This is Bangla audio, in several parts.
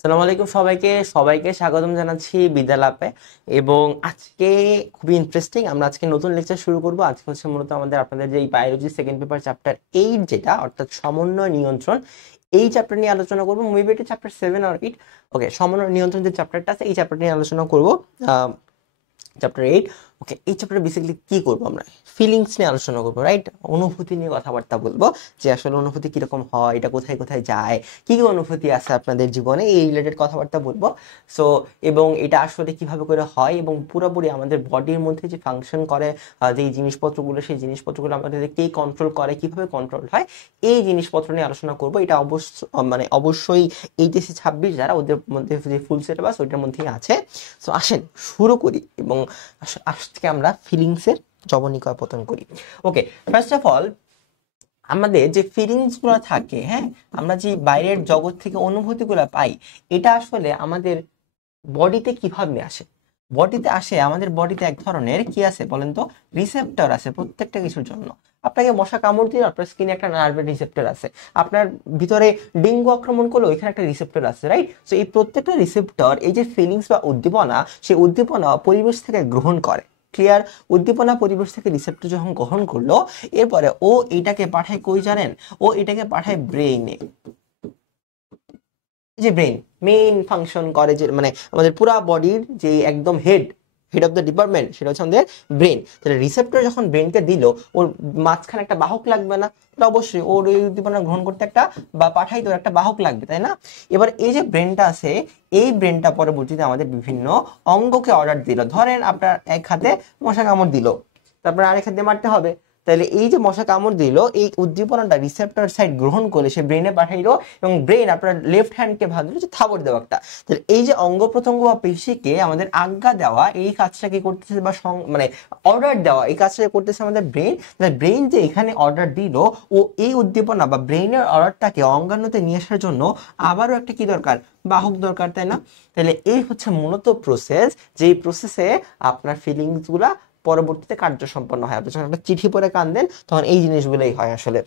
আসসালামু আলাইকুম সবাইকে সবাইকে স্বাগতম জানাচ্ছি বিদ্যালাপে। এবং আজকে খুবই ইন্টারেস্টিং, আমরা আজকে নতুন লেকচার শুরু করব। আজকে হচ্ছে মূলত আমাদের আপনাদের যে বায়োলজি সেকেন্ড পেপার চ্যাপ্টার 8, যেটা অর্থাৎ সমন্বয় নিয়ন্ত্রণ, এই চ্যাপ্টার নিয়ে আলোচনা করবো। মেবি এটা চ্যাপ্টার 7 আর 8। ওকে, সমন্বয় নিয়ন্ত্রণ যে চ্যাপ্টারটা আছে এই চ্যাপ্টার নিয়ে আলোচনা করব, চ্যাপ্টার 8। ওকে, এই চ্যাপ্টারে বেসিক্যালি কি করবো, আমরা ফিলিংস নিয়ে আলোচনা করবো, রাইট? অনুভূতি নিয়ে কথাবার্তা বলবো, যে আসলে অনুভূতি কিরকম হয়, এটা কোথায় কোথায় যায়, কি কি অনুভূতি আছে আপনাদের জীবনে, এই রিলেটেড কথাবার্তা বলবো। সো এবং এটা আসলে কিভাবে করে হয় এবং পুরোপুরি আমাদের বডির মধ্যে যে ফাংশন করে, যে জিনিসপত্রগুলো, সেই জিনিসপত্রগুলো আমাদের কে কন্ট্রোল করে, কিভাবে কন্ট্রোল হয়, এই জিনিসপত্র নিয়ে আলোচনা করবো। এটা অবশ্যই এইচএসসি 26 যারা, ওদের মধ্যে যে ফুল সিলেবাস ওইটার মধ্যেই আছে। সো আসেন শুরু করি এবং আজকে আমরা ফিলিংসের জবনিকা পতন করি। ওকে, ফার্স্ট অফ অল আমাদের যে ফিলিংস গুলো থাকে, হ্যাঁ, আমরা যে বাইরের জগৎ থেকে অনুভূতি গুলো পাই, এটা আসলে আমাদের বডিতে কিভাবে আসে? বডিতে আসে, আমাদের বডিতে এক ধরনের কি আছে বলেন তো, রিসেপ্টর আছে প্রত্যেকটা কিছুর জন্য। আপনাকে মশা কামড় দিলে আপনার স্কিনে একটা নার্ভের রিসেপ্টর আছে, আপনার ভিতরে ডেঙ্গু আক্রমণ করলে ওইখানে একটা রিসেপ্টর আছে, রাইট? সো এই প্রত্যেকটা রিসেপ্টর এই যে ফিলিংস বা উদ্দীপনা, সেই উদ্দীপনা পরিবেশ থেকে গ্রহণ করে। ক্লিয়ার? উদ্দীপনা পরিবেশ থেকে রিসেপ্টর যখন গ্রহণ করলো, এরপরে ও এটাকে পাঠায় কই জানেন? ও এটাকে পাঠায় ব্রেইনে। যে ব্রেন মেইন ফাংশন করে, যে মানে আমাদের পুরো বডির যে একদম head head of the department, সেটা হচ্ছে আমাদের ব্রেন। তাহলে রিসেপ্টর যখন ব্রেনকে দিল, ওর মাঝখানে একটা বাহক লাগবে না? তাহলে অবশ্যই ওর এই উদ্দীপনা গ্রহণ করতে একটা বা পাঠাইতে ওর একটা বাহক লাগবে, তাই না? এবার এই যে ব্রেনটা আছে, এই ব্রেনটা পরবর্তীতে আমাদের বিভিন্ন অঙ্গকে অর্ডার দিল। ধরেন আপনার এক হাতে মশা কামড় দিল, তারপর আরেক হাতে মারতে হবে। তাহলে এই যে মশা কামড় দিল, এই উদ্দীপনাটা রিসেপ্টর সাইড গ্রহণ করে সে ব্রেনে পাঠাইলো, এবং ব্রেন আপনার লেফট হ্যান্ডকে ভাবলো যে থাবড় দেওয়া একটা। তাহলে এই যে অঙ্গ প্রত্যঙ্গ বা পেশিকে আমাদের আজ্ঞা দেওয়া, এই কাজটা কি করতেছে বা মানে অর্ডার দেওয়া, এই কাজটা করতেছে আমাদের ব্রেন। তাহলে ব্রেন যে এখানে অর্ডার দিল, ও এই উদ্দীপনা বা ব্রেনের অর্ডারটাকে অঙ্গাণুতে নিয়ে আসার জন্য আবারও একটা কি দরকার? বাহক দরকার, তাই না? তাহলে এই হচ্ছে মূলত প্রসেস, যেই প্রসেসে আপনার ফিলিংস গুলা পরবর্তীতে কার্য সম্পন্ন হয়। আপনি যখন একটা চিঠি পড়ে কান্দেন, তখন এই জিনিসগুলোই হয় আসলে।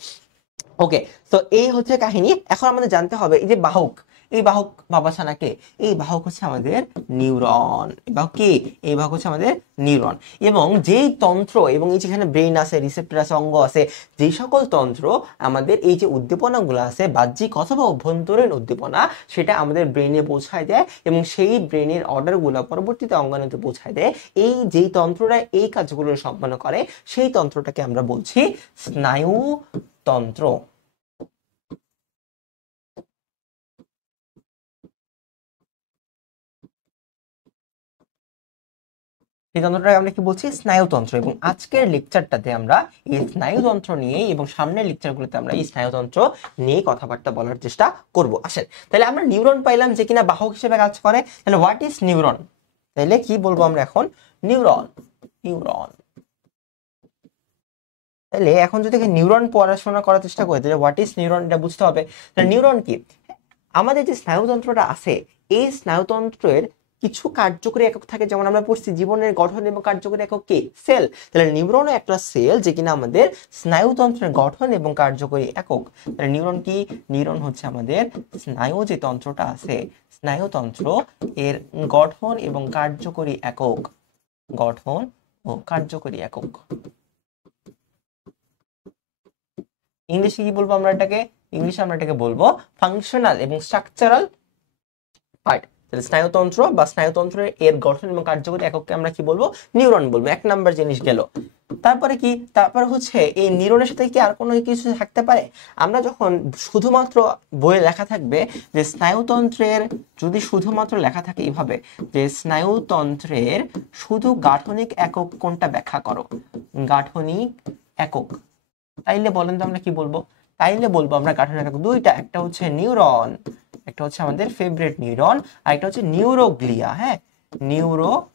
ওকে, তো এই হচ্ছে কাহিনী। এখন আমাদের জানতে হবে এই যে বাহক, এই বাহক বাবাসানাকে, এই বাহক হচ্ছে আমাদের নিউরন। এবং কি, এই বাহক হচ্ছে আমাদের নিউরন। এবং যেই তন্ত্র, এবং এই যেখানে ব্রেন আছে, রিসেপ্টর আছে, অঙ্গ আছে, যেই সকল তন্ত্র আমাদের এই যে উদ্দীপনাগুলো আছে, বাহ্যিক অথবা অভ্যন্তরীণ উদ্দীপনা, সেটা আমাদের ব্রেনে পৌঁছায় দেয়, এবং সেই ব্রেনের অর্ডারগুলো পরবর্তীতে অঙ্গাণুতে পৌঁছায় দেয়। এই যেই তন্ত্রটা এই কাজগুলো সম্পন্ন করে, সেই তন্ত্রটাকে আমরা বলছি স্নায়ু তন্ত্র। এই তন্ত্রটাকে আমরা কি বলছি? স্নায়ুতন্ত্র। এবং আজকের লেকচারটাতে আমরা এই স্নায়ুতন্ত্র নিয়ে এবং সামনের লেকচারগুলোতে আমরা এই স্নায়ুতন্ত্র নিয়ে কথাবার্তা বলার চেষ্টা করব। আসেন, তাহলে আমরা নিউরন পাইলাম যে কিনা বাহক হিসেবে কাজ করে। তাহলে হোয়াট ইজ নিউরন? তাহলে কি বলবো আমরা এখন? নিউরন। নিউরন। তাহলে এখন যদি নিউরন পড়াশোনা করার চেষ্টা করি, তাহলে হোয়াট ইজ নিউরন এটা বুঝতে হবে। তাহলে নিউরন কি? আমাদের যে স্নায়ুতন্ত্রটা আছে, এই স্নায়ুতন্ত্রের কিছু কার্যকরী একক থাকে, যেমন আমরা পড়ছি জীবনের গঠন এবং কার্যকরী একক কি? সেল। তাহলে নিউরনও একটা সেল, যে কিনা আমাদের স্নায়ুতন্ত্রের গঠন এবং কার্যকরী একক। তাহলে নিউরন কি? নিউরন হচ্ছে আমাদের স্নায়ু যে তন্ত্রটা আছে, স্নায়ুতন্ত্র, এর গঠন এবং কার্যকরী একক। গঠন ও কার্যকরী একক। ইংলিশে কি বলবো আমরা এটাকে? ইংলিশে আমরা এটাকে বলবো ফাংশনাল এবং স্ট্রাকচারাল পার্ট। তাহলে স্নায়ুতন্ত্র বা স্নায়ুতন্ত্রের এর গঠন এবং কার্যকরী একককে আমরা কি বলবো? নিউরন বলবো। এক নাম্বার জিনিস গেল। তারপরে কি? তারপর হচ্ছে এই নিউরনের সাথে কি আর কোনো কিছু থাকতে পারে? আমরা যখন শুধুমাত্র বইয়ে লেখা থাকবে যে স্নায়ুতন্ত্রের, যদি শুধুমাত্র লেখা থাকে এইভাবে যে স্নায়ুতন্ত্রের শুধু গাঠনিক একক কোনটা ব্যাখ্যা করো, গাঠনিক একক, তাইলে বলেন তো আমরা কি বলবো? তাইলে বলবো আমরা গাঠনিক একক দুইটা, একটা হচ্ছে নিউরন, একটা হচ্ছে আমাদের ফেভারিট নিউরন, আর একটা হচ্ছে নিউরোগ্লিয়া। হ্যাঁ, নিউরোগ্লিয়া।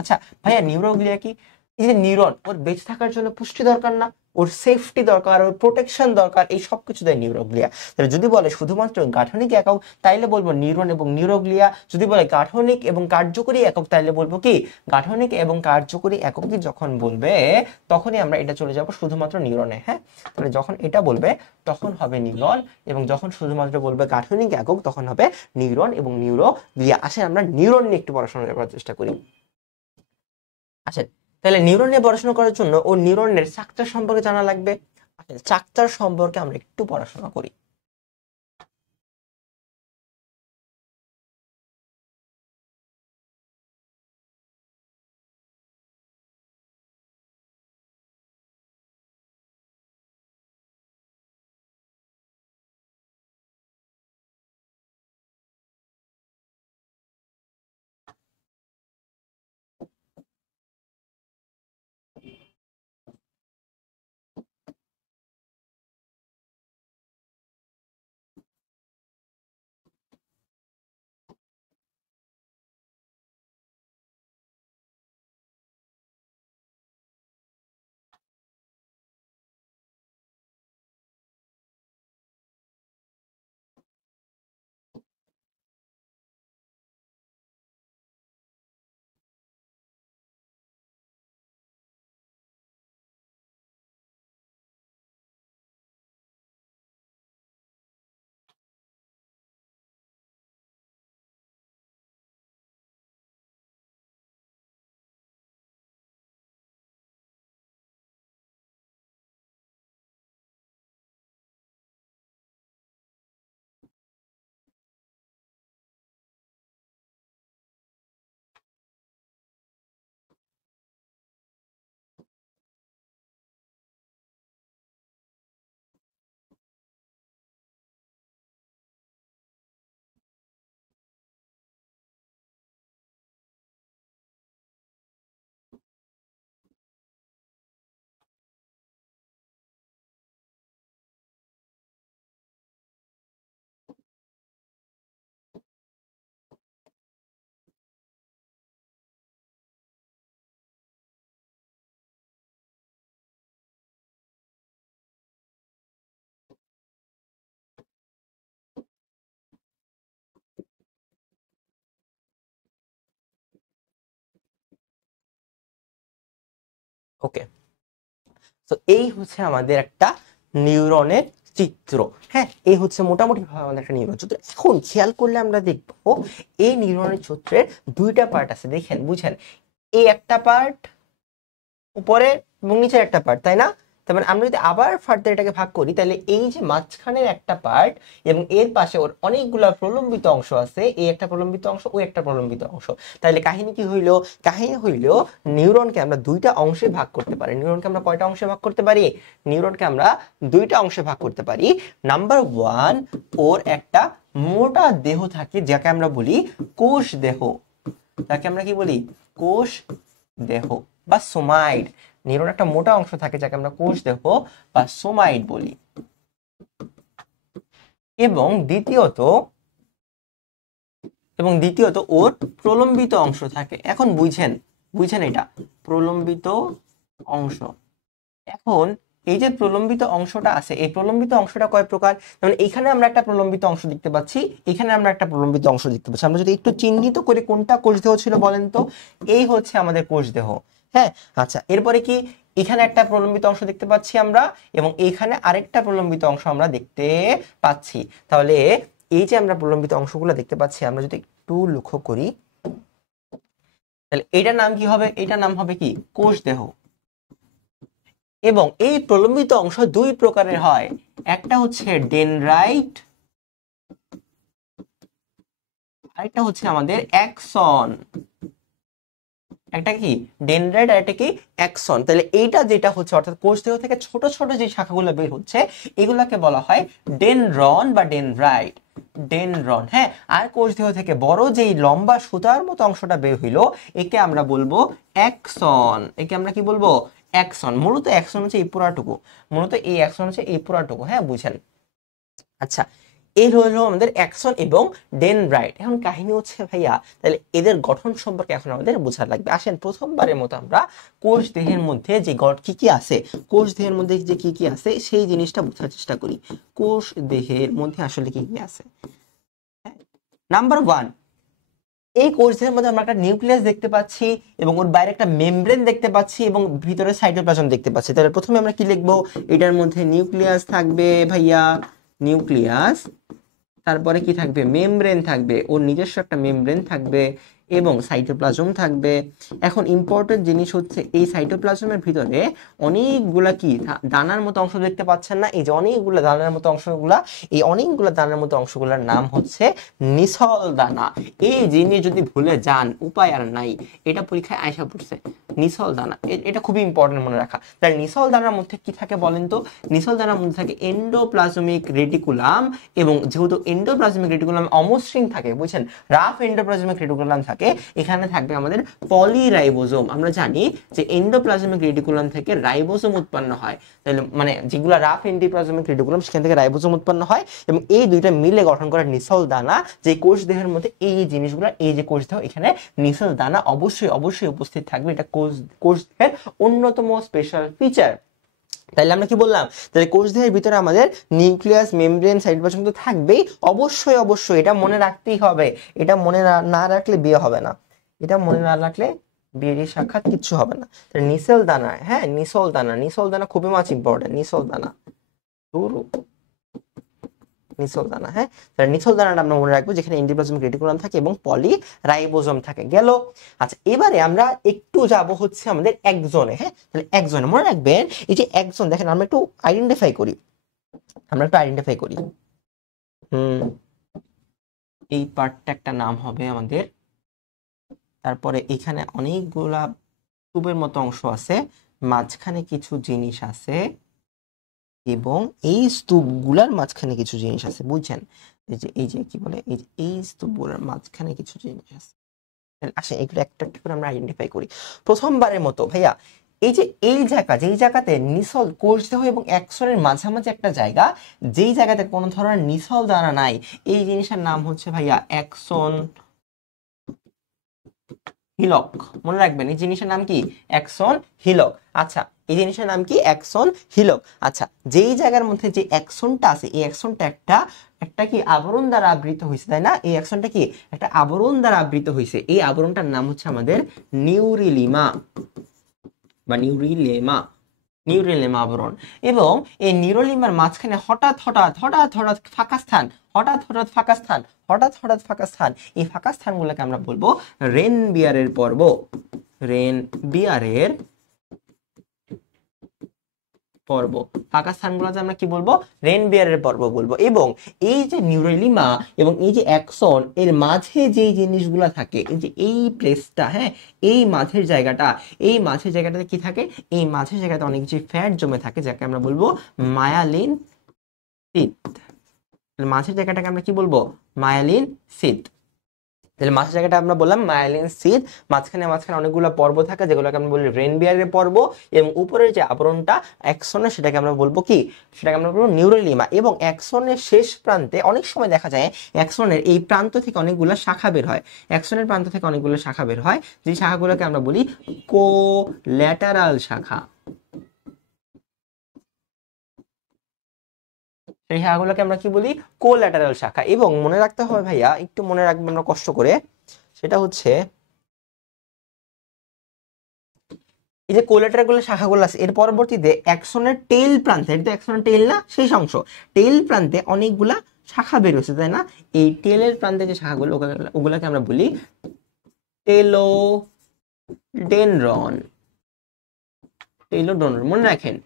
আচ্ছা ভাইয়া, নিউরোগ্লিয়া কি? এই যে নিউরন, ওর বেঁচে থাকার জন্য পুষ্টি দরকার না? ওর সেফটি দরকার, ওর প্রোটেকশন দরকার, এই সব কিছু দেয় নিউরোগ্লিয়া। তাহলে যদি বলে শুধুমাত্র গাঠনিক একক তাইলে বলবো নিউরন এবং নিউরোগ্লিয়া, যদি বলে গাঠনিক এবং কার্যকরী একক তাইলে বলবো কি গাঠনিক এবং কার্যকরী এককই যখন বলবে তখনই আমরা এটা চলে যাব শুধুমাত্র নিউরনে। হ্যাঁ, তাহলে যখন এটা বলবে তখন হবে নিউরন, এবং যখন শুধুমাত্র বলবে গাঠনিক একক তখন হবে নিউরন এবং নিউরোগ্লিয়া। আসেন আমরা নিউরন নিয়ে একটু পড়াশোনা করার চেষ্টা করি। আসেন, তাহলে নিউরন নিয়ে পড়াশোনা করার জন্য ও নিউরনের স্ট্রাকচার সম্পর্কে জানা লাগবে। স্ট্রাকচার সম্পর্কে আমরা একটু পড়াশোনা করি। ওকে, তো এই হচ্ছে আমাদের একটা নিউরনের চিত্র। হ্যাঁ, এই হচ্ছে মোটামুটি ভাবে আমাদের একটা নিউরন চিত্র। এখন খেয়াল করলে আমরা দেখবো এই নিউরনের চিত্রের দুইটা পার্ট আছে, দেখেন বুঝেন, এই একটা পার্ট উপরে এবং নিচের একটা পার্ট, তাই না? তার মানে আমরা যদি আবার ফার্দার এটাকে ভাগ করি তাহলে এই যে মাঝখানের একটা পার্ট এবং এর পাশে ওর অনেকগুলা প্রলম্বিত অংশ আছে, এই একটা প্রলম্বিত অংশ, ওই একটা প্রলম্বিত অংশ। তাহলে কাহিনী কি হইলো? কাহিনী হইলো নিউরনকে আমরা দুইটা অংশে ভাগ করতে পারি। নিউরনকে আমরা কয়টা অংশে ভাগ করতে পারি? নিউরনকে আমরা দুইটা অংশে ভাগ করতে পারি। নাম্বার ওয়ান, ওর একটা মোটা দেহ থাকে যাকে আমরা বলি কোষ দেহ। তাকে আমরা কি বলি? কোষ দেহ বা সোমাইড। নিউরন একটা মোটা অংশ থাকে যাকে আমরা কোষ দেহ বা সোমাইড বলি। এবং দ্বিতীয়ত ওর প্রলম্বিত অংশ থাকে। এখন বুঝেন এটা প্রলম্বিত অংশ। এখন এই যে প্রলম্বিত অংশটা আছে, এই প্রলম্বিত অংশটা কয় প্রকার? যেমন এখানে আমরা একটা প্রলম্বিত অংশ দেখতে পাচ্ছি, এখানে আমরা একটা প্রলম্বিত অংশ দেখতে পাচ্ছি। আমরা যদি একটু চিহ্নিত করে কোনটা কোষ দেহ ছিল বলেন তো, এই হচ্ছে আমাদের কোষ দেহ। হ্যাঁ, আচ্ছা, এরপরে কি এখানে একটা প্রলম্বিত অংশ দেখতে পাচ্ছি আমরা, এবং এখানে আরেকটা প্রলম্বিত অংশ আমরা দেখতে পাচ্ছি। তাহলে এই যে আমরা প্রলম্বিত অংশগুলো দেখতে পাচ্ছি, আমরা যদি একটু লক্ষ্য করি তাহলে এটার নাম কি হবে? এটার নাম হবে কি? কোষ দেহ। এবং এই প্রলম্বিত অংশ দুই প্রকারের হয়, একটা হচ্ছে ডেনড্রাইট, আরেকটা হচ্ছে আমাদের অ্যাক্সন। একটা কি ডেনড্রাইট আর একটা কি অ্যাক্সন। তাহলে এইটা যেটা হচ্ছে অর্থাৎ কোষ দেহ থেকে ছোট ছোট যে শাখাগুলো বের হচ্ছে এগুলাকে বলা হয় ডেনড্রন বা ডেনড্রাইট। ডেনড্রন। হ্যাঁ, আর কোষ দেহ থেকে বড় যেই লম্বা সুতার মতো অংশটা বের হইলো একে আমরা বলবো অ্যাক্সন। একে আমরা কি বলবো? অ্যাক্সন। মূলত অ্যাক্সন হচ্ছে এই পুরাটুকু, মূলত এই অ্যাক্সন হচ্ছে এই পুরাটুকু। হ্যাঁ, বুঝেন? আচ্ছা, এই হলো আমাদের অ্যাকসন এবং ডেনড্রাইট। এখন কাহিনী হচ্ছে ভাইয়া, তাহলে এদের গঠন সম্পর্কে এখন আমাদের বোঝা লাগবে। আসেন প্রথমবারের মতো আমরা কোষ দেহের মধ্যে যে কি কি আছে, কোষ দেহের মধ্যে যে কি কি আছে সেই জিনিসটা বোঝার চেষ্টা করি। কোষ দেহের মধ্যে আসলে কি কি আছে। নাম্বার 1, এই কোষের মধ্যে আমরা একটা নিউক্লিয়াস দেখতে পাচ্ছি এবং ওর বাইরে একটা মেমব্রেন দেখতে পাচ্ছি এবং ভিতরে সাইটোপ্লাজম দেখতে পাচ্ছি। তাহলে প্রথমে আমরা কি লিখবো, এটার মধ্যে নিউক্লিয়াস থাকবে ভাইয়া, নিউক্লিয়াস, তারপরে কি থাকবে, মেমব্রেন থাকবে, ওর নিজস্ব একটা মেমব্রেন থাকবে এবং সাইটোপ্লাজম থাকবে। এখন ইম্পর্টেন্ট জিনিস হচ্ছে এই সাইটোপ্লাজমের ভিতরে অনেকগুলা কি দানার মতো অংশ দেখতে পাচ্ছেন না, এই যে অনেকগুলা দানার মতো অংশগুলা, এই অনেকগুলা দানার মতো অংশগুলোর নাম হচ্ছে নিসল দানা। এই জিনিস যদি ভুলে যান উপায় আর নাই, এটা পরীক্ষায় আয়সা পড়ছে নিসল দানা, এটা খুবই ইম্পর্টেন্ট মনে রাখা। তাই নিসল দানার মধ্যে কি থাকে বলেন তো, নিসল দানার মধ্যে থাকে এন্ডোপ্লাজমিক রেটিকুলাম এবং যেহেতু এন্ডোপ্লাজমিক রেটিকুলাম অমসৃণ থাকে, বুঝছেন, রাফ এন্ডোপ্লাজমিক রেটিকুলাম থাকে, এখানে থাকবে আমাদের পলিরাইবোজোম। আমরা জানি যে এন্ডোপ্লাজমিক রেটিকুলাম থেকে রাইবোজোম উৎপন্ন হয়, তাহলে মানে যেগুলো রাফ এন্ডোপ্লাজমিক রেটিকুলাম সেখান থেকে রাইবোজোম উৎপন্ন হয় এবং এই দুইটা মিলে গঠন করে নিসল দানা। যে কোষ দেহের মধ্যে এই জিনিসগুলো, এই যে কোষ দেহ, এখানে নিসল দানা অবশ্যই অবশ্যই উপস্থিত থাকবে, এটা কোষ দেহের অন্যতম স্পেশাল ফিচার। তাহলে আমরা কি বললাম, তাহলে কোষ দেহের ভিতরে আমাদের নিউক্লিয়াস, মেমব্রেন, সাইটোপ্লাজম তো থাকবেই, অবশ্যই অবশ্যই এটা মনে রাখতেই হবে। এটা মনে না রাখলে বিয়ে হবে না, এটা মনে না রাখলে বিয়ের সাক্ষাৎ কিচ্ছু হবে না। তাহলে নিসল দানা, হ্যাঁ নিসল দানা, নিসল দানা খুবই মাছ ইম্পর্টেন্ট, নিসল দানা, নিসল দানা। হ্যাঁ, তাহলে নিসল দানাটা আমরা মনে রাখবো, যেখানে এন্ডোপ্লাজমিক রেটিকুলাম থাকে এবং পলিরাইবোজোম থাকে। গেল। আচ্ছা, এবারে আমরা একটু যাব হচ্ছে আমাদের একজনে। হ্যাঁ, তাহলে একজনে মনে রাখবেন, এই যে একজন, দেখেন আমরা একটু আইডেন্টিফাই করি, এই পার্টটা একটা নাম হবে আমাদের, তারপরে এখানে অনেকগুলা টিউবের মতো অংশ আছে, মাঝখানে কিছু জিনিস আছে এবং এই স্তূপগুলার মাঝখানে কিছু জিনিস আছে, বুঝছেন, এই যে কি বলে, এই স্তূপগুলার মাঝখানে কিছু জিনিস আছে। আসে এগুলো একটা একটা করে আমরা আইডেন্টিফাই করি। প্রথমবারের মতো ভাইয়া, এই যে এই জায়গা, যেই জায়গাতে নিসল, কোষ দেহ এবং অ্যাক্সনের মাঝামাঝি একটা জায়গা, যেই জায়গাতে কোনো ধরনের নিসল দানা নাই, এই জিনিসটার নাম হচ্ছে ভাইয়া অ্যাক্সন হিলক। মনে রাখবেন এই জিনিসের নাম কি, অ্যাক্সন হিলক। আচ্ছা, এই জিনিসের নাম কি, অ্যাক্সন হিলক। আচ্ছা, যেই জায়গার মধ্যে যে অ্যাক্সনটা আছে, এই অ্যাক্সনটা একটা কি আবরণ দ্বারা আবৃত হয়েছে, তাই না, এই অ্যাক্সনটা কি একটা আবরণ দ্বারা আবৃত হয়েছে, এই আবরণটার নাম হচ্ছে আমাদের নিউরিলিমা বা নিউরিলেমা, নিউরিলেমা আবরণ। এবং এই নিউরিলিমার মাঝখানে হঠাৎ ফাঁকা স্থান, এই ফাঁকা স্থানগুলোকে আমরা বলবো রেনবিয়ারের পর্ব, রেনবিয়ারের পর্ব। ফাঁকা স্থানগুলোতে আমরা কি বলবো, রেনবিয়ারের পর্ব বলবো। এবং এই যে নিউরিলিমা এবং এই যে অ্যাক্সন, এর মাঝে যেই জিনিসগুলো থাকে, এই যে এই প্লেসটা, হ্যাঁ, এই মাঝের জায়গাটাতে কি থাকে, এই মাঝের জায়গাতে অনেক কিছু ফ্যাট জমে থাকে, যাকে আমরা বলবো মায়ালিন সিদ। মাঝের জায়গাটাকে আমরা কি বলবো, মায়ালিন সিদ। তাহলে মাঝের জায়গাটা আমরা বললাম মায়ালিন সিদ, মাঝখানে অনেকগুলো পর্ব থাকে, যেগুলোকে আমরা বলি রেনবিয়ারের পর্ব, এবং উপরের যে আবরণটা অ্যাক্সনের, সেটাকে আমরা বলবো কি, সেটাকে আমরা বলবো নিউরিলিমা। এবং অ্যাক্সনের শেষ প্রান্তে অনেক সময় দেখা যায় অ্যাক্সনের এই প্রান্ত থেকে অনেকগুলো শাখা বের হয়, যে শাখাগুলোকে আমরা বলি কোল্যাটারাল শাখা। সেই শাখাগুলোকে আমরা কি বলি, কোল্যাটারাল শাখা। এবং মনে রাখতে হবে ভাইয়া, একটু মনে রাখবেন আমরা কষ্ট করে, সেটা হচ্ছে এই যে কোল্যাটারাল গুলো শাখাগুলো আছে, এর পরবর্তীতে অ্যাক্সনের টেইল প্রান্তে, এটা অ্যাক্সনের টেইল না, শেষ অংশ, টেইল প্রান্তে অনেকগুলা শাখা বের হয়েছে, তাই না, এই টেইলের প্রান্তে যে শাখাগুলো, ওগুলোকে আমরা বলি টেলোডেনড্রন। মনে রাখেন,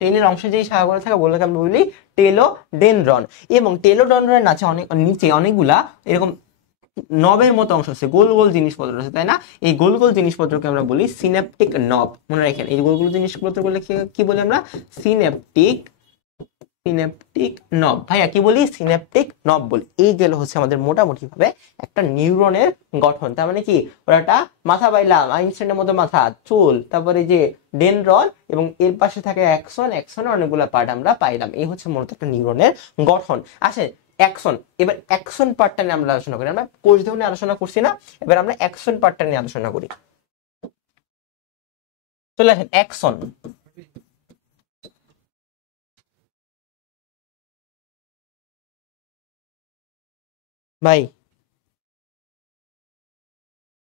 টেইলের অংশে যেই শাখাগুলো থাকে ওগুলোকে আমরা বলি টেলোডেনড্রন। এবং টেলোডেনড্রনের নিচে অনেকগুলা এরকম নবের মতো অংশ আছে, গোল গোল জিনিসপত্র আছে, তাই না, এই গোল গোল জিনিসপত্রকে আমরা বলি সিনেপটিক নব। মনে রাখেন, এই গোল গোল জিনিসপত্র বলে কি বলি আমরা, সিনেপটিক নব। ভাইয়া কি বলি, সিনেপটিক নব বলি। এই গেল হচ্ছে আমাদের মোটামুটি ভাবে একটা নিউরনের গঠন। তার মানে কি, ওরা একটা মাথা পাইলাম, আইনস্টাইনের মতো মাথা, চুল, তারপরে যে ডেনড্রন এবং এর পাশে থাকে অ্যাক্সনের অনেকগুলো পার্ট আমরা পাইলাম। এই হচ্ছে মূলত একটা নিউরনের গঠন। আসে অ্যাকশন। এবার অ্যাকশন পার্টটা নিয়ে আমরা আলোচনা করি। আমরা কোর্স ধরনের আলোচনা করছি না, এবার আমরা অ্যাকশন পার্টটা নিয়ে আলোচনা করি। চলে আসেন অ্যাকশন। ভাই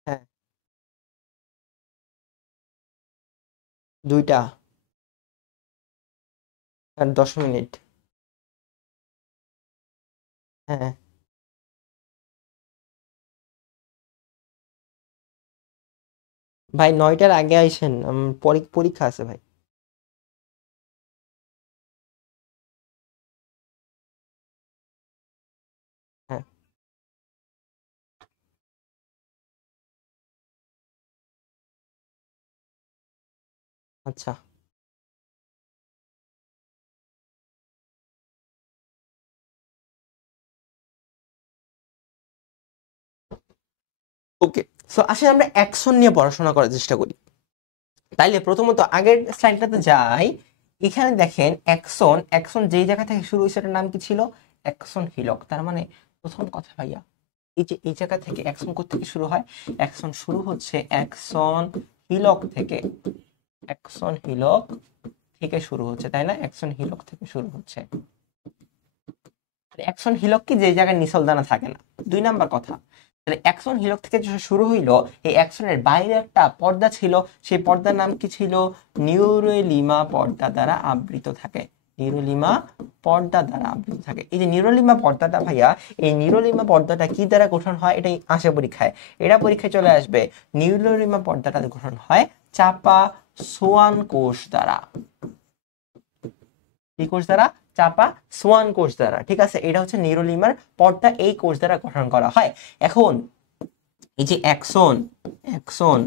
হ্যাঁ, 2টা আর 10 মিনিট। হ্যাঁ ভাই 9টার আগে আইসেন, পরীক্ষা আছে ভাই। হ্যাঁ আচ্ছা ওকে। সো আসলে আমরা অ্যাকশন নিয়ে পড়াশোনা করার চেষ্টা করি। তাইলে প্রথমত আগের স্লাইডটাতে যাই। এখানে দেখেন অ্যাকশন, অ্যাকশন যেই জায়গা থেকে শুরু হয়েছে এটার নাম কি ছিল? অ্যাকশন হিলক। তার মানে প্রথম কথা ভাইয়া, এই যে এই জায়গা থেকে অ্যাকশন থেকে শুরু হয়, অ্যাকশন শুরু হচ্ছে অ্যাকশন হিলক থেকে। অ্যাকশন হিলক থেকে শুরু হচ্ছে, তাই না? অ্যাকশন হিলক থেকে শুরু হচ্ছে। অ্যাকশন হিলক কি, যে জায়গায় নিসল দানা থাকে না। 2 নাম্বার কথা, তাহলে অ্যাকশন হিলক থেকে যে শুরু হইলো, এই অ্যাকশনের বাইরে একটা পর্দা ছিল, সেই পর্দার নাম কি ছিল? নিউরোলিমা পর্দা দ্বারা আবৃত থাকে। নিউরোলিমা পর্দা দ্বারা আবৃত থাকে। এই যে নিউরোলিমা পর্দাটা ভাইয়া, এই নিউরোলিমা পর্দাটা কি দ্বারা গঠন হয়? এটাই আসে পরীক্ষায়, এটা পরীক্ষায় চলে আসবে। নিউরোলিমা পর্দাটা গঠন হয় চাপা সোয়ান কোষ দ্বারা। কি কোষ দ্বারা? চাপা সোয়ান কোষ দ্বারা। ঠিক আছে, এটা হচ্ছে নিউরোলিমার পর্দা, এই কোষ দ্বারা গঠন করা হয়। এখন এই যে অ্যাকশন, অ্যাকশন,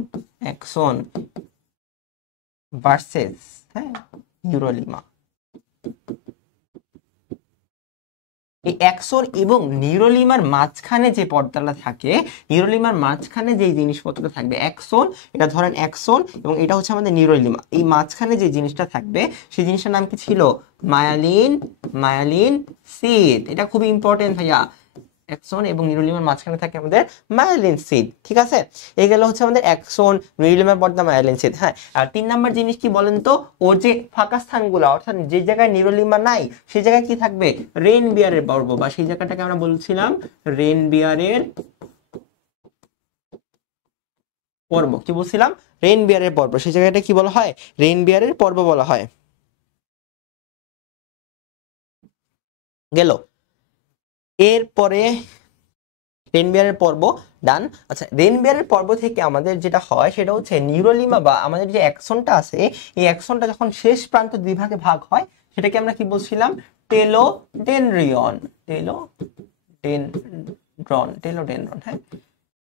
অ্যাকশন ভার্সেস হ্যাঁ নিউরোলিমা, এই অ্যাকশন এবং নিউরোলিমার মাঝখানে যে পর্দাটা থাকে, নিউরোলিমার মাঝখানে যে জিনিসপত্রটা থাকবে, অ্যাকশন, এটা ধরেন অ্যাকশন এবং এটা হচ্ছে আমাদের নিউরোলিমা, এই মাঝখানে যে জিনিসটা থাকবে সেই জিনিসটার নাম কি ছিল? মায়ালিন, মায়ালিন সিদ। এটা খুবই ইম্পর্টেন্ট ভাইয়া। অ্যাকশন এবং নিউরোলিমার মাঝখানে থাকে আমাদের মায়ালিন সিদ। ঠিক আছে, এই গেল হচ্ছে আমাদের অ্যাকশন, নিউরোলিমার পর্দা, মায়ালিন সিদ। হ্যাঁ, আর 3 নাম্বার জিনিস কি বলেন তো? ওর যে ফাঁকা স্থানগুলো, অর্থাৎ যে জায়গায় নিউরোলিমা নাই সেই জায়গায় কি থাকবে? রেন বিয়ারের পর্ব, বা সেই জায়গাটাকে আমরা বলছিলাম রেন বিয়ারের পর্ব। কি বলছিলাম? রেন বিয়ারের পর্ব। সেই জায়গাটা কি বলা হয়? রেন বিয়ারের পর্ব বলা হয়। গেল। এরপরে রেনবিয়ারের পর্ব ডান। আচ্ছা, রেনবিয়ারের পর্ব থেকে আমাদের যেটা হয় সেটা হচ্ছে নিউরোলিমা বা আমাদের যে অ্যাকশনটা আছে, এই অ্যাকশনটা যখন শেষ প্রান্ত 2 ভাগে ভাগ হয় সেটাকে আমরা কি বলছিলাম? টেলোডেনড্রিয়ন। টেলোডেনড্রন, টেলোডেনড্রন। হ্যাঁ,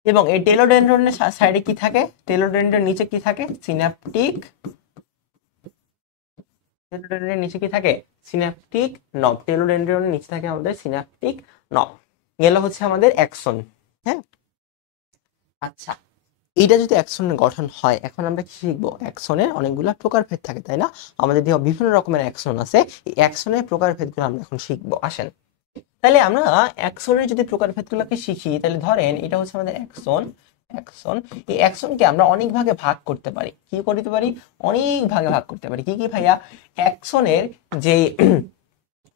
এবং এই টেলোডেনড্রনের সাইডে কি থাকে? টেলোডেনড্রনের নিচে কি থাকে? সিনাপটিক। টেলোডেনড্রনের নিচে কি থাকে? সিনাপটিক নব। টেলোডেনড্রনের নিচে থাকে আমাদের সিনাপটিক নব। গেল হচ্ছে আমাদের অ্যাকশন। হ্যাঁ, আচ্ছা, এইটা যদি অ্যাকশনের গঠন হয়, এখন আমরা কি শিখবো? অ্যাকশনের অনেকগুলো প্রকারভেদ থাকে, তাই না? আমাদের দেহে বিভিন্ন রকমের অ্যাকশন আছে, এই অ্যাকশনের প্রকারভেদগুলো আমরা এখন শিখবো। আসেন তাহলে আমরা অ্যাকশনের যদি প্রকারভেদগুলোকে শিখি, তাহলে ধরেন এটা হচ্ছে আমাদের অ্যাকশন। অ্যাকশন, এই অ্যাকশনকে আমরা অনেক ভাগে ভাগ করতে পারি। কি করতে পারি? অনেক ভাগে ভাগ করতে পারি। কি কি ভাইয়া? অ্যাকশনের যে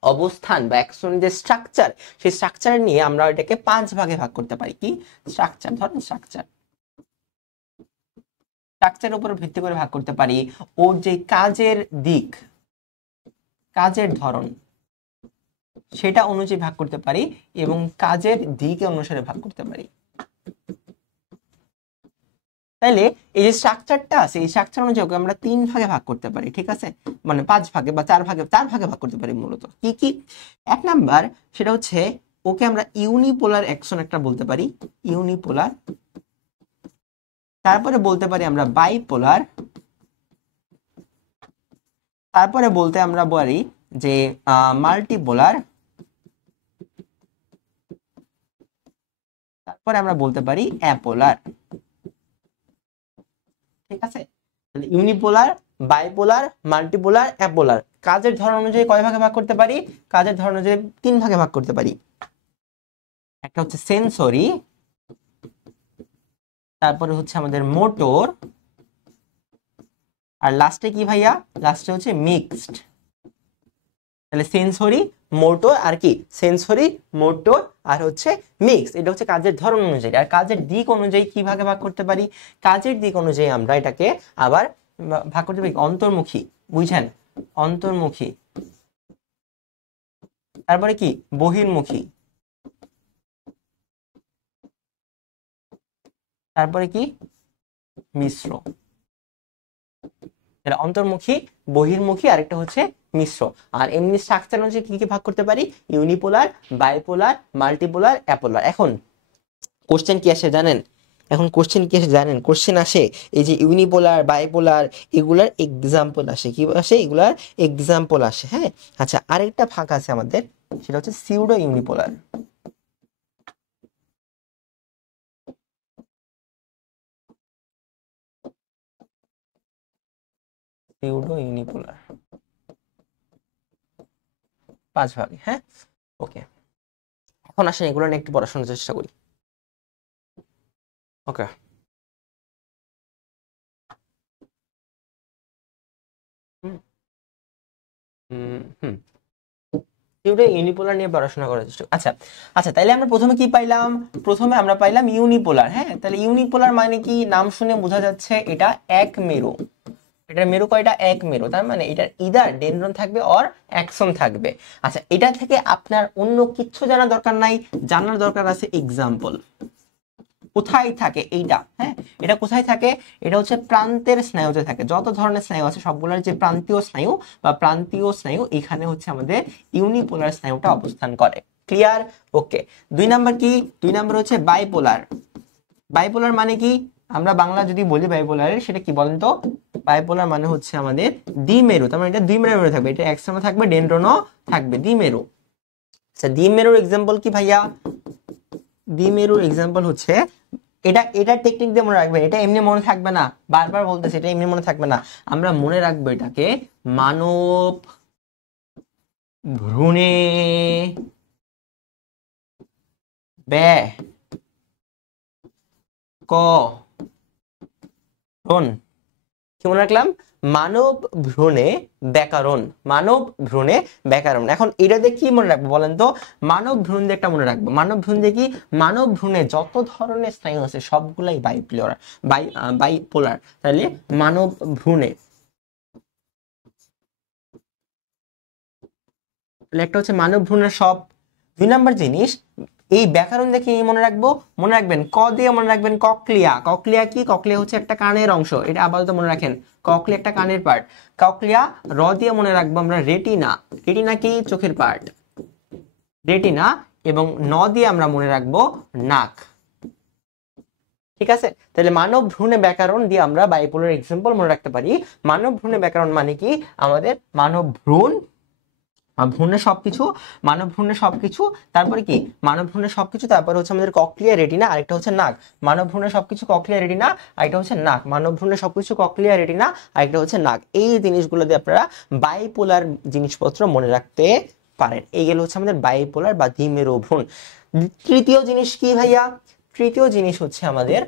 অবস্থান বা অ্যাকশনের যে স্ট্রাকচার, সেই স্ট্রাকচার নিয়ে আমরা এটাকে 5 ভাগে ভাগ করতে পারি। কি স্ট্রাকচার? ধরেন স্ট্রাকচার, স্ট্রাকচারের উপর ভিত্তি করে ভাগ করতে পারি। ওর যে কাজের দিক, কাজের ধরন, সেটা অনুযায়ী ভাগ করতে পারি এবং কাজের দিক অনুসারে ভাগ করতে পারি। তাইলে এই যে স্ট্রাকচারটা আছে, এই স্ট্রাকচার অনুযায়ী ওকে আমরা 3 ভাগে ভাগ করতে পারি। ঠিক আছে, মানে 5 ভাগে বা 4 ভাগে, 4 ভাগে ভাগ করতে পারি মূলত। কি কি? 1 নাম্বার, সেটা হচ্ছে ওকে আমরা ইউনিপোলার অ্যাকশন একটা বলতে পারি, ইউনিপোলার। তারপরে বলতে পারি আমরা বাইপোলার। তারপরে বলতে আমরা পারি যে মাল্টিপোলার। তারপরে আমরা বলতে পারি অ্যাপোলার। ঠিক আছে, তাহলে ইউনিপোলার, বাইপোলার, মাল্টিপোলার, অ্যাপোলার। কাজের ধরন অনুযায়ী কয় ভাগে ভাগ করতে পারি? কাজের ধরন অনুযায়ী 3 ভাগে ভাগ করতে পারি। একটা হচ্ছে সেন্সরি, তারপরে হচ্ছে আমাদের মোটর, আর লাস্টে কি ভাইয়া, লাস্টে হচ্ছে মিক্সড। তাহলে সেন্সরি, মোটর আর কি, সেন্সরি, মোটর আর হচ্ছে মিক্স। এটা হচ্ছে কাজের ধরন অনুযায়ী। আর কাজের দিক অনুযায়ী কি ভাগে ভাগ করতে পারি, কাজের দিক অনুযায়ী আমরা এটাকে আবার ভাগ করতে পারি অন্তর্মুখী, বুঝছেন, অন্তর্মুখী, তারপরে কি বহির্মুখী, তারপরে কি মিশ্র। তাহলে অন্তর্মুখী, বহির্মুখী, আরেকটা হচ্ছে মিশ্র। আর এমনি স্ট্রাকচার অনুযায়ী কি কি ভাগ করতে পারি, ইউনিপোলার, বাইপোলার, মাল্টিপোলার, অ্যাপোলার। এখন কোশ্চেন কি আসে জানেন, এখন কোশ্চেন কি আসে জানেন, কোশ্চেন আসে এই যে ইউনিপোলার, বাইপোলার, এগুলার এক্সাম্পল আসে, কি আসে, এগুলার এক্সাম্পল আসে। হ্যাঁ, আচ্ছা, আরেকটা ভাগ আছে আমাদের, সেটা হচ্ছে সিউডো ইউনিপোলার। সিউডো ইউনিপোলার 5 ভাগে। হ্যাঁ, ওকে, এখন আসেন এগুলো নিয়ে একটু পড়াশোনার চেষ্টা করি। ওকে, হুম হুম হুম সিউডো ইউনিপোলার নিয়ে পড়াশোনা করার চেষ্টা। আচ্ছা আচ্ছা, তাইলে আমরা প্রথমে কি পাইলাম, প্রথমে আমরা পাইলাম ইউনিপোলার। হ্যাঁ, তাহলে ইউনিপোলার মানে কি, নাম শুনে বোঝা যাচ্ছে এটা এক মেরু। এটার মেরু কয়টা, এক মেরু, তার মানে এটার ইদার ডেনড্রন থাকবে অর অ্যাক্সন থাকবে। আচ্ছা, এটা থেকে আপনার অন্য কিচ্ছু জানার দরকার নাই, জানার দরকার আছে এক্সাম্পল। কোথায় থাকে এইটা, হ্যাঁ, এটা কোথায় থাকে, এটা হচ্ছে প্রান্তের স্নায়ুতে থাকে। যত ধরনের স্নায়ু আছে সবগুলোর যে প্রান্তীয় স্নায়ু বা প্রান্তীয় স্নায়ু, এখানে হচ্ছে আমাদের ইউনিপোলার স্নায়ুটা অবস্থান করে। ক্লিয়ার? ওকে। 2 নাম্বার কি, 2 নাম্বার হচ্ছে বাইপোলার। বাইপোলার মানে কি, আমরা বাংলা যদি বলি বাইপোলারের, সেটা কি বলেন তো, বাইপোলার মানে হচ্ছে আমাদের দ্বিমেরু। তার মানে এটা দুই মেরু থাকবে, এটা এক্সট্রা থাকবে, ডেনড্রনও থাকবে, দ্বিমেরু। আচ্ছা, দ্বিমেরুর এক্সাম্পল কি ভাইয়া, দ্বিমেরুর এক্সাম্পল হচ্ছে, এটা এটা টেকনিক দিয়ে মনে রাখবেন, এটা এমনি মনে থাকবে না, বারবার বলতেছে, এটা এমনি মনে থাকবে না। আমরা মনে রাখবো এটাকে মানব ভ্রূণে ব্যাকরণ। কি মনে রাখলাম, মানব ভ্রূণে ব্যাকরণ, মানব ভ্রূণে ব্যাকরণ। এখন এটাতে কি মনে রাখবো বলেন তো, মানব ভ্রূণ দিয়ে একটা মনে রাখবো, মানব ভ্রূণ দিয়ে কি, মানব ভ্রূণে যত ধরনের স্নায়ু আছে সবগুলাই বাইপোলার, বাইপোলার। তাহলে মানব ভ্রূণে, তাহলে একটা হচ্ছে মানব ভ্রূণের সব। 2 নাম্বার জিনিস, এই ব্যাকরণ দেখে মনে রাখবো, মনে রাখবেন ক দিয়ে মনে রাখবেন ককলিয়া। ককলিয়া কি, ককলিয়া হচ্ছে একটা কানের অংশ, এটা আপাতত মনে রাখেন, ককলিয়া একটা কানের পার্ট। ককলিয়া। র দিয়ে মনে রাখবো আমরা রেটিনা। রেটিনা কি, চোখের পার্ট, রেটিনা। এবং ন দিয়ে আমরা মনে রাখবো নাক। ঠিক আছে, তাহলে মানব ভ্রূণে ব্যাকরণ দিয়ে আমরা বাইপোলার এক্সাম্পল মনে রাখতে পারি। মানব ভ্রূণে ব্যাকরণ মানে কি, আমাদের মানব ভ্রূণ, ভ্রূণের সবকিছু, মানব ভ্রূণের সবকিছু, তারপরে কি, মানব ভ্রূণের সবকিছু, তারপরে হচ্ছে আমাদের ককলিয়া, রেটিনা, আরেকটা হচ্ছে নাক। মানব ভ্রূণের সবকিছু, ককলিয়া, রেটিনা, আরেকটা হচ্ছে নাক। মানব ভ্রূণের সবকিছু, ককলিয়া, রেটিনা, আরেকটা হচ্ছে নাক। এই জিনিসগুলো দিয়ে আপনারা বাইপোলার জিনিসপত্র মনে রাখতে পারেন। এইগুলো হচ্ছে আমাদের বাইপোলার বা দ্বিমেরু ভ্রূণ। তৃতীয় জিনিস কি ভাইয়া, তৃতীয় জিনিস হচ্ছে আমাদের,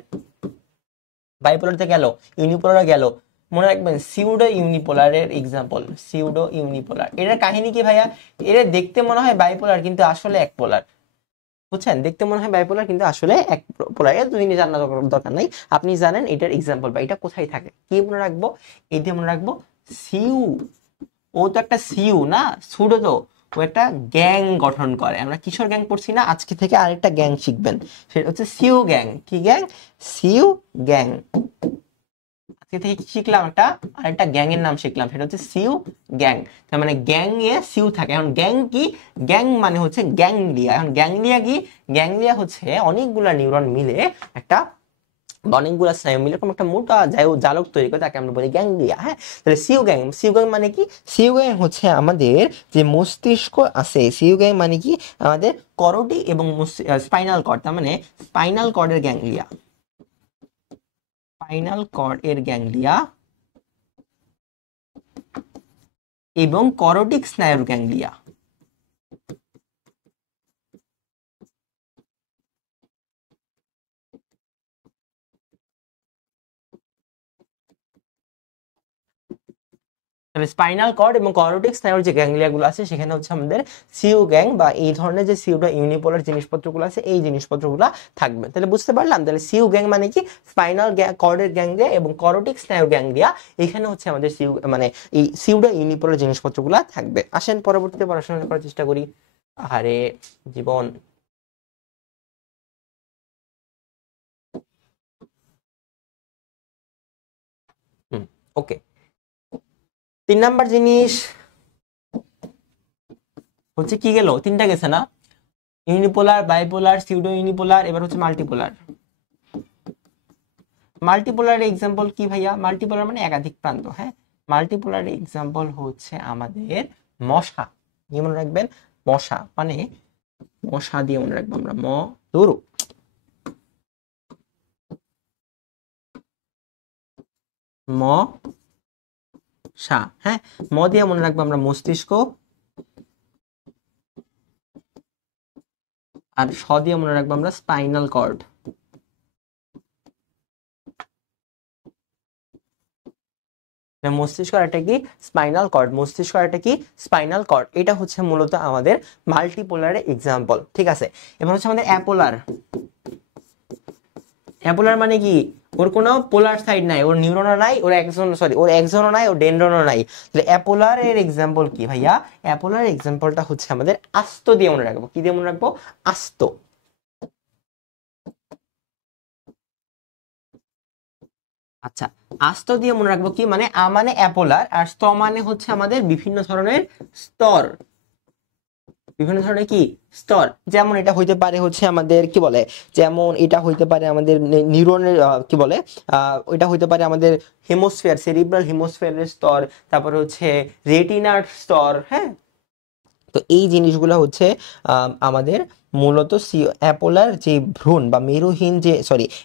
বাইপোলারতে গেল, ইউনিপোলার গেল, মনে রাখবেন সিউডো ইউনিপোলারের এক্সাম্পল, সিউডো ইউনিপোলার। এটার কাহিনী কি ভাইয়া, এটা দেখতে মনে হয় বাইপোলার কিন্তু আসলে এক পোলার। বুঝছেন, দেখতে মনে হয় বাইপোলার কিন্তু আসলে এক পোলার। এত জিনিস জানার দরকার নাই, আপনি জানেন এটার এক্সাম্পল বা এটা কোথায় থাকে। কি মনে রাখবো, এই দিয়ে মনে রাখবো সিউ। ও তো একটা সিউ না, সুডো তো, ও একটা গ্যাং গঠন করে। আমরা কিশোর গ্যাং পড়ছি না, আজকে থেকে আরেকটা গ্যাং শিখবেন, সেটা হচ্ছে সিউ গ্যাং। কি গ্যাং, সিউ গ্যাং। আজকে থেকে কি শিখলাম, একটা আরেকটা গ্যাং এর নাম শিখলাম, সেটা হচ্ছে সিউ গ্যাং। তার মানে গ্যাং এ সিউ থাকে। এখন গ্যাং কি, গ্যাং মানে হচ্ছে গ্যাংলিয়া। এখন গ্যাংলিয়া কি, গ্যাংলিয়া হচ্ছে অনেকগুলা নিউরন মিলে একটা, অনেকগুলা স্নায়ু মিলে এরকম একটা মোটা জালক তৈরি করে, তাকে আমরা বলি গ্যাংলিয়া। হ্যাঁ, তাহলে সিউ গ্যাং, সিউ গ্যাং মানে কি, সিউ গ্যাং হচ্ছে আমাদের যে মস্তিষ্ক আছে, সিউ গ্যাং মানে কি আমাদের করোটি এবং স্পাইনাল কর্ড, তার মানে স্পাইনাল কর্ডের গ্যাংলিয়া, স্পাইনাল কর্ড এর গ্যাংলিয়া এবং করোটিক স্নায়ুর গ্যাংলিয়া। তাহলে স্পাইনাল কর্ড এবং করোটিক স্নায়ুর যে গ্যাংলিয়া গুলো আছে সেখানে হচ্ছে আমাদের সিউ গ্যাং বা এই ধরনের যে সিউডো ইউনিপোলার জিনিসপত্রগুলো আছে এই জিনিসপত্রগুলো থাকবে। তাহলে বুঝতে পারলাম, তাহলে সিউ গ্যাং মানে কি স্পাইনাল কর্ডের গ্যাংলিয়া এবং করোটিক স্নায়ুর গ্যাংলিয়া, এখানে হচ্ছে আমাদের সিউ মানে এই সিউডো ইউনিপোলার জিনিসপত্রগুলো থাকবে। আসেন পরবর্তীতে পড়াশোনা করার চেষ্টা করি। আরে জীবন, ওকে 3 নাম্বার জিনিস হচ্ছে কি গেল, 3টা গেছে না, ইউনিপোলার, বাইপোলার, সিউডো ইউনিপোলার, এবার হচ্ছে মাল্টিপোলার। মাল্টিপোলার এক্সাম্পল কি ভাইয়া? মাল্টিপোলার মানে একাধিক প্রান্ত। হ্যাঁ, মাল্টিপোলার এক্সাম্পল হচ্ছে আমাদের মশা। কি মনে রাখবেন? মশা মানে মশা দিয়ে মনে রাখবো আমরা দূর মশা। হ্যাঁ, দিয়ে মনে রাখবো আমরা মস্তিষ্ক, আর দিয়ে মনে রাখবো আমরা স্পাইনাল কর্ড। মস্তিষ্ক আর একটা কি স্পাইনাল কর্ড, মস্তিষ্ক আর একটা কি স্পাইনাল কর্ড। এটা হচ্ছে মূলত আমাদের মাল্টিপোলারের এক্সাম্পল। ঠিক আছে, এবার হচ্ছে আমাদের অ্যাপোলার। অ্যাপোলার মানে কি ওর কোনো পোলার সাইড নাই, ওর নিউরনও নাই, ওর এক্সনও নাই, ওর ডেনড্রনও নাই। তাহলে অ্যাপোলার এর এক্সাম্পল কি ভাইয়া? অ্যাপোলার এক্সাম্পলটা হচ্ছে আমাদের আস্ত দিয়ে মনে রাখবো। কি দিয়ে মনে রাখবো? আস্ত। আচ্ছা, আস্ত দিয়ে মনে রাখবো কি মানে মানে অ্যাপোলার, আর স্ত মানে হচ্ছে আমাদের বিভিন্ন ধরনের স্তর, বিভিন্ন ধরনের কি স্তর। যেমন এটা হইতে পারে হচ্ছে আমাদের কি বলে, যেমন এটা হইতে পারে আমাদের নিউরনের কি বলে, এটা হইতে পারে আমাদের হেমোস্ফিয়ার, সেরিব্রাল হেমোস্ফিয়ারের স্তর, তারপরে হচ্ছে রেটিনার স্তর। হ্যাঁ, তো এই জিনিসগুলো হচ্ছে আমাদের মূলত অ্যাপোলার যে ভ্রূণ বা মেরুহীন যে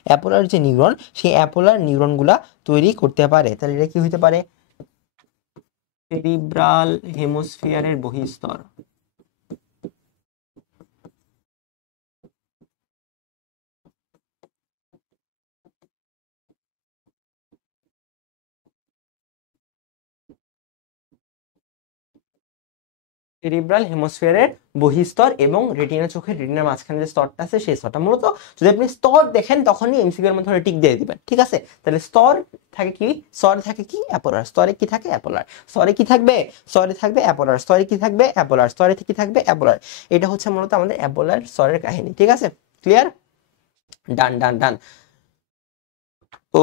অ্যাপোলার যে নিউরন, সেই অ্যাপোলার নিউরনগুলা তৈরি করতে পারে। তাহলে এটা কি হইতে পারে? সেরিব্রাল হেমোস্ফিয়ারের বহিঃস্তর। সেরিব্রাল হেমোস্ফিয়ারের বহিঃস্তর এবং রেটিনা, চোখের রেটিনার মাঝখানে যে স্তরটা আছে সেই স্তরটা। মূলত যদি আপনি স্তর দেখেন তখনই এমসিকিউ এর মধ্যে টিক দিয়ে দিবেন। ঠিক আছে, তাহলে স্তর থাকে কি, স্তরে থাকে কি অ্যাপোলার, স্তরে কি থাকে অ্যাপোলার, স্তরে কি থাকবে, স্তরে থাকবে অ্যাপোলার, স্তরে কি থাকবে অ্যাপোলার, স্তরে কি থাকবে অ্যাপোলার। এটা হচ্ছে মূলত আমাদের অ্যাপোলার স্তরের কাহিনী। ঠিক আছে, ক্লিয়ার? ডান ডান ডান।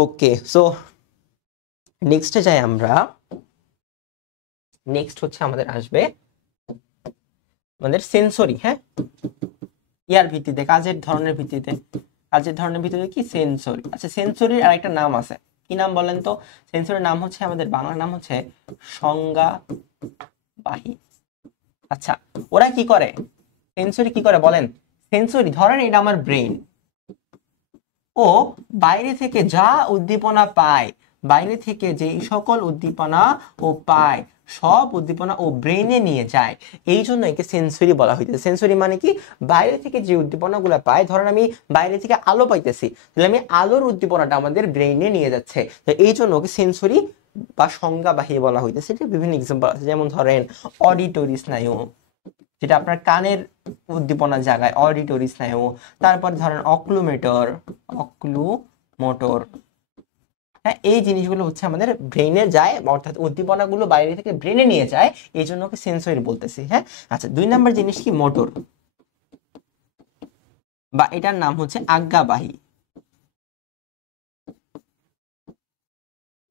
ওকে, সো নেক্সটে যাই আমরা। নেক্সট হচ্ছে আমাদের আসবে আমাদের সেন্সরি। হ্যাঁ, ইয়ার ভিত্তিতে, কাজের ধরনের ভিত্তিতে, কাজের ধরনের ভিত্তিতে কি সেন্সরি। আচ্ছা, সেন্সরির আরেকটা নাম আছে, কি নাম বলেন তো? সেন্সরির নাম হচ্ছে আমাদের বাংলা নাম হচ্ছে সংজ্ঞাবাহী। আচ্ছা, ওরা কি করে? সেন্সরি কি করে বলেন? সেন্সরি ধরেন এটা আমার ব্রেইন, ও বাইরে থেকে যা উদ্দীপনা পায়, বাইরে থেকে যে সকল উদ্দীপনা ও পায় সব উদ্দীপনা ও ব্রেইনে নিয়ে যায়, এই জন্য একে সেন্সরি বলা হইতেছে। সেন্সরি মানে কি বাইরে থেকে যে উদ্দীপনাগুলো পায়, ধরেন আমি বাইরে থেকে আলো পাইতেছি, তাহলে আমি আলোর উদ্দীপনাটা আমাদের ব্রেইনে নিয়ে যাচ্ছে, তো এই জন্য ওকে সেন্সরি বা সংজ্ঞাবাহী বলা হইতেছে। এটা বিভিন্ন এক্সাম্পল আছে, যেমন ধরেন অডিটরি স্নায়ু, যেটা আপনার কানের উদ্দীপনা জায়গায় অডিটরি স্নায়ু। তারপর ধরেন অক্লুমোটর। হ্যাঁ, এই জিনিসগুলো হচ্ছে আমাদের ব্রেইনে যায়, অর্থাৎ উদ্দীপনাগুলো বাইরে থেকে ব্রেইনে নিয়ে যায়, এই জন্য ওকে সেন্সরি বলতেছি। হ্যাঁ, আচ্ছা, 2 নাম্বার জিনিস কি মোটর, বা এটার নাম হচ্ছে আজ্ঞাবাহী।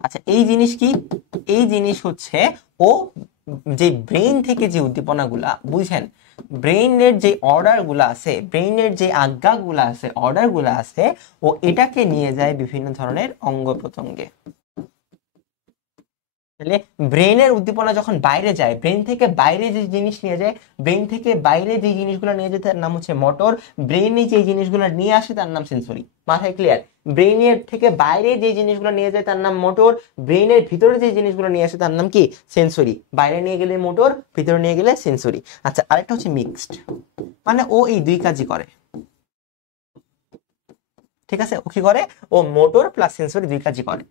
আচ্ছা, এই জিনিস কি? এই জিনিস হচ্ছে ও যে ব্রেইন থেকে যে উদ্দীপনাগুলা, বুঝেন, ব্রেইনের যে অর্ডার গুলা আছে, ব্রেইনের যে আজ্ঞাগুলা আছে, অর্ডার গুলা আছে, ও এটাকে নিয়ে যায় বিভিন্ন ধরনের অঙ্গ প্রত্যঙ্গে। তাহলে ব্রেইনের উদ্দীপনা যখন বাইরে যায়, ব্রেইন থেকে বাইরে যে জিনিস নিয়ে যায়, ব্রেইন থেকে বাইরে যে জিনিসগুলো নিয়ে যায় তার নাম হচ্ছে মোটর, ব্রেইনে যে জিনিসগুলো নিয়ে আসে তার নাম সেন্সরি। মাথায় ক্লিয়ার? ব্রেইনের থেকে বাইরে যে জিনিসগুলো নিয়ে যায় তার নাম মোটর, ব্রেইনের ভিতরে যে জিনিসগুলো নিয়ে আসে তার নাম কি সেন্সরি। বাইরে নিয়ে গেলে মোটর, ভিতরে নিয়ে গেলে সেন্সরি। আচ্ছা, আরেকটা হচ্ছে মিক্সড, মানে ও এই দুই কাজই করে। ঠিক আছে, ও কি করে? ও মোটর প্লাস সেন্সরি দুই কাজই করে।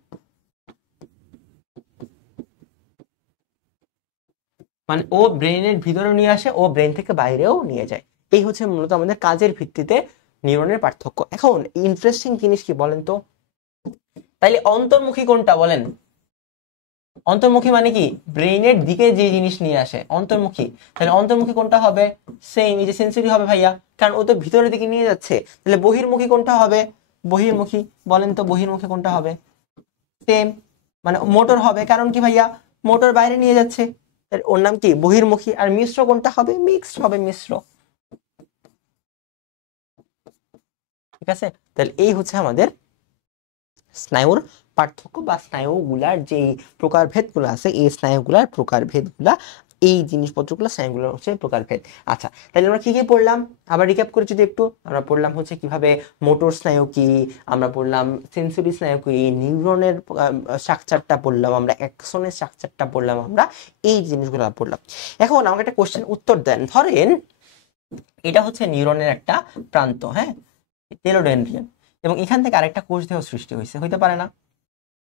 মানে ও ব্রেনের ভিতরে নিয়ে আসে, ও ব্রেন থেকে বাইরেও নিয়ে যায়। এই হচ্ছে মূলত আমাদের কাজের ভিত্তিতে নিউরনের পার্থক্য। এখন ইন্টারেস্টিং জিনিস কি বলেন তো, তাইলে অন্তর্মুখী কোনটা বলেন? অন্তর্মুখী মানে কি? ব্রেইনের দিকে যে জিনিস নিয়ে আসে অন্তর্মুখী। তাহলে অন্তর্মুখী কোনটা হবে? সেম, এই যে সেন্সরি হবে ভাইয়া, কারণ ও তো ভিতরের দিকে নিয়ে যাচ্ছে। তাহলে বহির্মুখী কোনটা হবে? বহির্মুখী, বলেন তো বহির্মুখী কোনটা হবে? সেম, মানে মোটর হবে, কারণ কি ভাইয়া? মোটর বাইরে নিয়ে যাচ্ছে, ওর নাম কি? বহির্মুখী। আর মিশ্র কোনটা হবে? মিক্সড হবে, মিশ্র। ঠিক আছে, তাহলে এই হচ্ছে আমাদের স্নায়ুর পার্থক্য বা স্নায়ুগুলার যে প্রকারভেদগুলো আছে, এই স্নায়ুগুলার প্রকারভেদগুলা, এই জিনিসপত্রগুলো স্নায়ুগুলোর হচ্ছে প্রকারভেদ। আচ্ছা, তাহলে আমরা কি কি পড়লাম আবার রিক্যাপ করে যদি একটু, আমরা পড়লাম হচ্ছে কিভাবে মোটর স্নায়ু কি, আমরা পড়লাম সেন্সরি স্নায়ু কি, নিউরনের স্ট্রাকচারটা পড়লাম আমরা, অ্যাক্সনের স্ট্রাকচারটা পড়লাম আমরা, এই জিনিসগুলো পড়লাম। এখন আমাকে একটা কোশ্চেন উত্তর দেন। ধরেন এটা হচ্ছে নিউরনের একটা প্রান্ত, হ্যাঁ, টেলোডেন্ড্রিয়ান, এবং এখান থেকে আরেকটা কোষ দেহ সৃষ্টি হয়েছে, হইতে পারে না?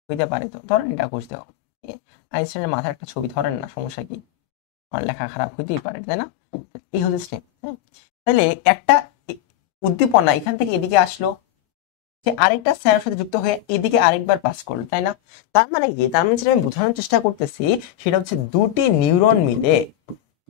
হইতে পারে। তো ধরেন এটা কোষ দেহ, আইনস্টাইনের মাথার একটা ছবি ধরেন না, সমস্যা কি? আমার লেখা খারাপ হইতেই পারে, তাই না? এই হচ্ছে স্টেপ। হ্যাঁ, তাহলে একটা উদ্দীপনা এখান থেকে এদিকে আসলো, যে আরেকটা স্নায়ুর সাথে যুক্ত হয়ে এদিকে আরেকবার পাস করলো, তাই না? তার মানে কি? তার মানে যেটা আমি বোঝানোর চেষ্টা করতেছি সেটা হচ্ছে দুটি নিউরন মিলে,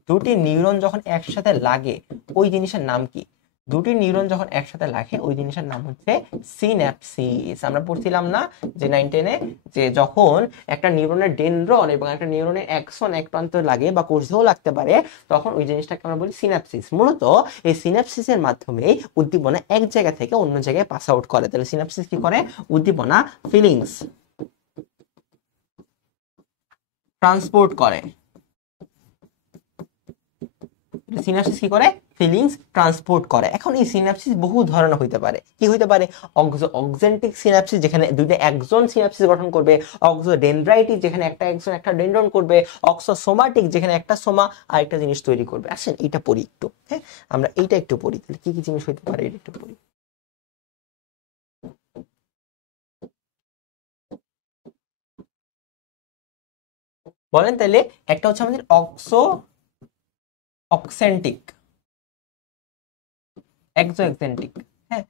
দুটি নিউরন যখন একসাথে লাগে ওই জিনিসের নাম কি? দুটি নিউরন যখন একসাথে লাগে ওই জিনিসের নাম হচ্ছে সিন্যাপসিস। আমরা পড়ছিলাম না যে 9-10-এ, যে যখন একটা নিউরনের ডেনড্রন এবং একটা নিউরনের অ্যাক্সন এক প্রান্ত লাগে বা কোষদেহ লাগতে পারে, তখন ওই জিনিসটাকে আমরা বলি সিন্যাপসিস। মূলত এই সিন্যাপসিসের মাধ্যমে উদ্দীপনা এক জায়গা থেকে অন্য জায়গায় পাস আউট করে। তাহলে সিন্যাপসিস কি করে? উদ্দীপনা ফিলিংস ট্রান্সপোর্ট করে। সিনাপসিস কি করে? ফিলিংস ট্রান্সপোর্ট করে। এখন এই সিনাপসিস বহু ধরনের হইতে পারে। কি হইতে পারে? অক্সেন্টিক সিনাপসিস, যেখানে দুইটা একজন সিনাপসিস গঠন করবে, অক্সোডেনড্রাইটিক, যেখানে একটা একজন একটা ডেনড্রন করবে, অক্সোসোমাটিক, যেখানে একটা সোমা আরেকটা জিনিস তৈরি করবে। আসেন এইটা পড়ি একটু, হ্যাঁ, আমরা এইটা একটু পড়ি। তাহলে কি কি জিনিস হইতে পারে এটা একটু পড়ি। বলেন তাহলে, একটা হচ্ছে আমাদের অক্সেন্টিক, এক্সোএক্সেন্টিক, হ্যাঁ,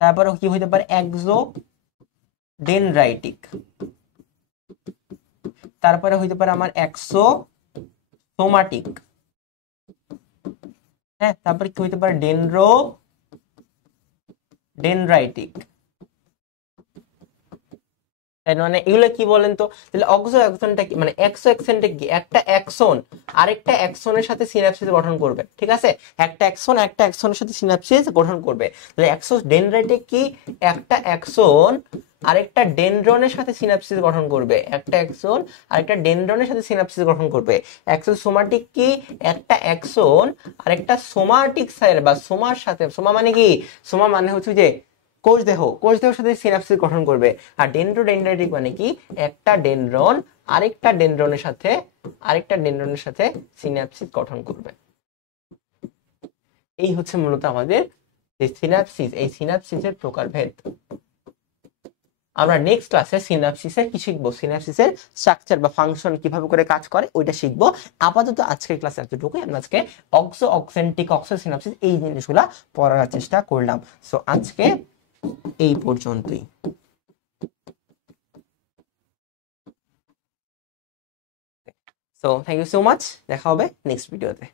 তারপরে কি হইতে পারে? এক্সোডেনড্রাইটিক, তারপরে হইতে পারে আমার এক্সোসোমাটিক, হ্যাঁ, তারপরে কি হইতে পারে? ডেনড্রাইটিক। মানে এগুলো কি বলেন তো? তাহলে অক্সো অ্যাকশনটা কি, মানে এক্সো অ্যাকশনটা কি? একটা অ্যাকশন আরেকটা অ্যাকশনের সাথে সিনাপসিস গঠন করবে, ঠিক আছে? একটা অ্যাকশন একটা অ্যাকশনের সাথে সিনাপসিস গঠন করবে। তাহলে এক্সো ডেনড্রাইটিক কি? একটা অ্যাকশন আরেকটা ডেনড্রনের সাথে সিনাপসিস গঠন করবে, একটা অ্যাকশন আরেকটা ডেনড্রনের সাথে সিনাপসিস গঠন করবে। এক্সোসোমাটিক কি? একটা অ্যাকশন আরেকটা সোমাটিক সেল বা সোমার সাথে, সোমা মানে কি? সোমা মানে হচ্ছে যে কোষ দেহ, কোষ দেহের সাথে সিনাপসিস গঠন করবে। আর ডেনড্রোডেনড্রাইটিক মানে কি? একটা ডেনড্রন আরেকটা ডেনড্রনের সাথে সিনাপসিস গঠন করবে। এই হচ্ছে মূলত আমাদের যে সিনাপসিস, এই সিনাপসিসের প্রকারভেদ। আমরা নেক্সট ক্লাসে সিনাপসিসের কি শিখবো, সিনাপসিসের স্ট্রাকচার বা ফাংশন কিভাবে করে কাজ করে ওইটা শিখবো। আপাতত আজকের ক্লাসে এতটুকুই। আমরা আজকে অক্সো অক্সেন্টিক অক্সো সিনাপসিস এই জিনিসগুলা পড়ার চেষ্টা করলাম। সো আজকে এই পর্যন্তই। So thank you so much, দেখা হবে নেক্সট ভিডিওতে।